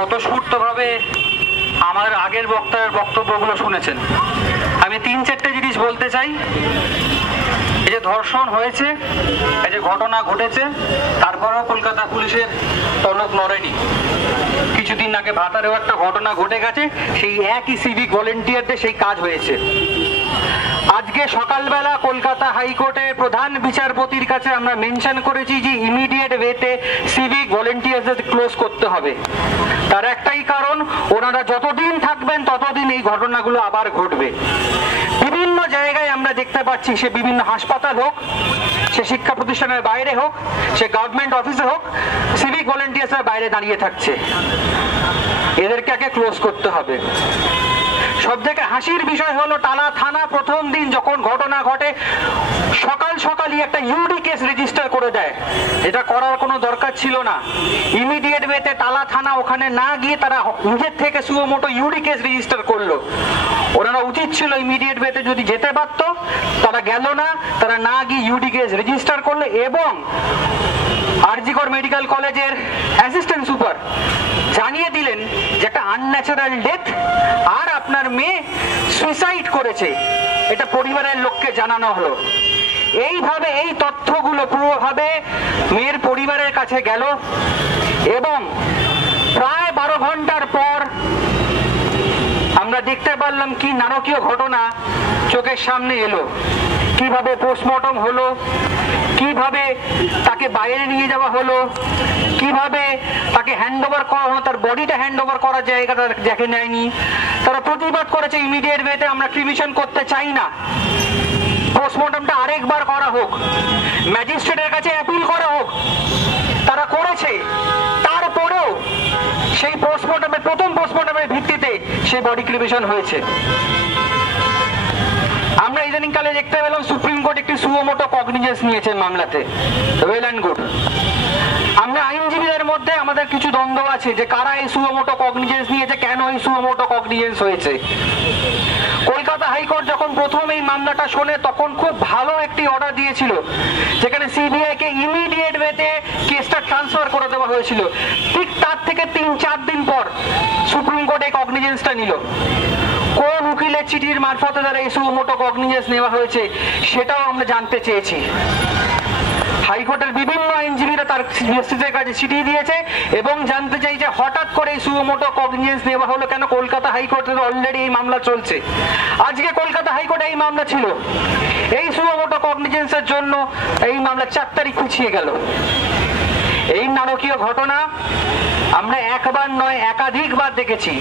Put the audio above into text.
স্বতঃস্ফূর্তভাবে আমার আগের বক্তার বক্তব্যগুলো শুনেছেন। আমি 3-4টে জিনিস বলতে চাই। এই যে ধর্ষণ হয়েছে, এই যে ঘটনা ঘটেছে, তারপরেও কলকাতা পুলিশের টনক নড়েনি। কিছুদিন আগে ভাতারেও একটা ঘটনা ঘটে গেছে, সেই একই সিভিক ভলেন্টিয়ারদের সেই কাজ হয়েছে। আজকে সকালবেলা কলকাতা হাইকোর্টের প্রধান বিচারপতির কাছে আমরা মেনশন করেছি যে ইমিডিয়েট ওয়েতে সিভিক ভলেন্টিয়ারদের ক্লোজ করতে হবে। তার একটাই কারণ, ওনারা যতদিন থাকবেন ততদিন এই ঘটনাগুলো আবার ঘটবে। বিভিন্ন জায়গায় আমরা দেখতে পাচ্ছি, সে বিভিন্ন হাসপাতাল হোক, সে শিক্ষা প্রতিষ্ঠানের বাইরে হোক, সে গভর্নমেন্ট অফিসে হোক, সিভিক ভলেন্টিয়ার্সরা বাইরে দাঁড়িয়ে থাকছে। এদেরকে আগে ক্লোজ করতে হবে। সব থেকে হাসির বিষয় হলো, টালা থানা প্রথম দিন যখন ঘটনা ঘটে সকাল সকালই একটা ইউডি কেস রেজিস্টার করে দেয়। এটা করার কোনো দরকার ছিল না। ইমিডিয়েট ওয়েতে টালা থানা ওখানে না গিয়ে তারা নিজের থেকে সুমোটো ইউডি কেস রেজিস্টার করলো। ওনারা উচিত ছিল ইমিডিয়েট ওয়েতে যদি যেতে পারতো, তারা গেল না, তারা না গিয়ে ইউডি কেস রেজিস্টার করলো। এবং আরজিকর মেডিকেল কলেজের অ্যাসিস্ট্যান্ট সুপার জানিয়ে দিলেন যে একটা আনন্যাচারাল ডেথ, আর আপনার মেয়ে সুইসাইড করেছে, এটা পরিবারের লোককে জানানো হলো। এইভাবে এই তথ্যগুলো পুরোভাবে মেয়ের পরিবারের কাছে গেল এবং প্রায় 12 ঘন্টার পর আমরা দেখতে পারলাম কি নারকীয় ঘটনা চোখের সামনে এলো। কিভাবে পোস্টমর্টম হলো, কিভাবে তাকে বাইরে নিয়ে যাওয়া হলো, কিভাবে তাকে হ্যান্ডওভার করা হলো, তার বডিটা হ্যান্ডওভার করার জায়গাটা দেখে নেয়নি। তারা প্রতিবাদ করেছে ইমিডিয়েট ওয়েতে আমরা ক্রিমিশন করতে চাই না, পোস্টমর্টমটা আরেকবার করা হোক, ম্যাজিস্ট্রেটের কাছে অ্যাপিল করা হোক। তারা করেছে, তারপরেও সেই পোস্টমর্টমের প্রথম পোস্টমর্টমের ভিত্তিতে সেই বডি ক্রিমিশন হয়েছে। আমরা ইদানিং কালে দেখতে পেলাম সুপ্রিম কোর্ট একটি সুমোটো কগনিজেন্স নিয়েছেন মামলাতে, ওয়েল অ্যান্ড গুড। আমরা আইনজীবীদের মধ্যে আমাদের কিছু দ্বন্দ্ব আছে যে কারা এই সুমোটো কগনিজেন্স নিয়েছে, কেন এই সুমোটো কগনিজেন্স হয়েছে। কলকাতা হাইকোর্ট যখন প্রথম এই মামলাটা শোনে তখন খুব ভালো একটি অর্ডার দিয়েছিল, যেখানে সিবিআই কে ইমিডিয়েট ওয়েতে কেসটা ট্রান্সফার করে দেওয়া হয়েছিল। ঠিক তার থেকে 3-4 দিন পর সুপ্রিম কোর্ট এই কগনিজেন্সটা নিল। কোন উকিলের চিঠির মারফতে দ্বারা এই সুমোটো কগনিজেন্স নেওয়া হয়েছে সেটাও আমরা জানতে চেয়েছি। হাইকোর্টের বিভিন্ন আইনজীবীরা তার জস্টিসের কাছে চিঠি দিয়েছে এবং জানতে চাই যে হঠাৎ করে এই সুমোটো কগনিজেন্স নেওয়া হলো কেন। কলকাতা হাইকোর্টের অলরেডি এই মামলা চলছে। আজকে কলকাতা হাইকোর্টে এই মামলা ছিল, এই সুমোটো কগনিজেন্সের জন্য এই মামলা 4 তারিখ পিছিয়ে গেল। এই নারকীয় ঘটনা আমরা একবার নয় একাধিকবার দেখেছি।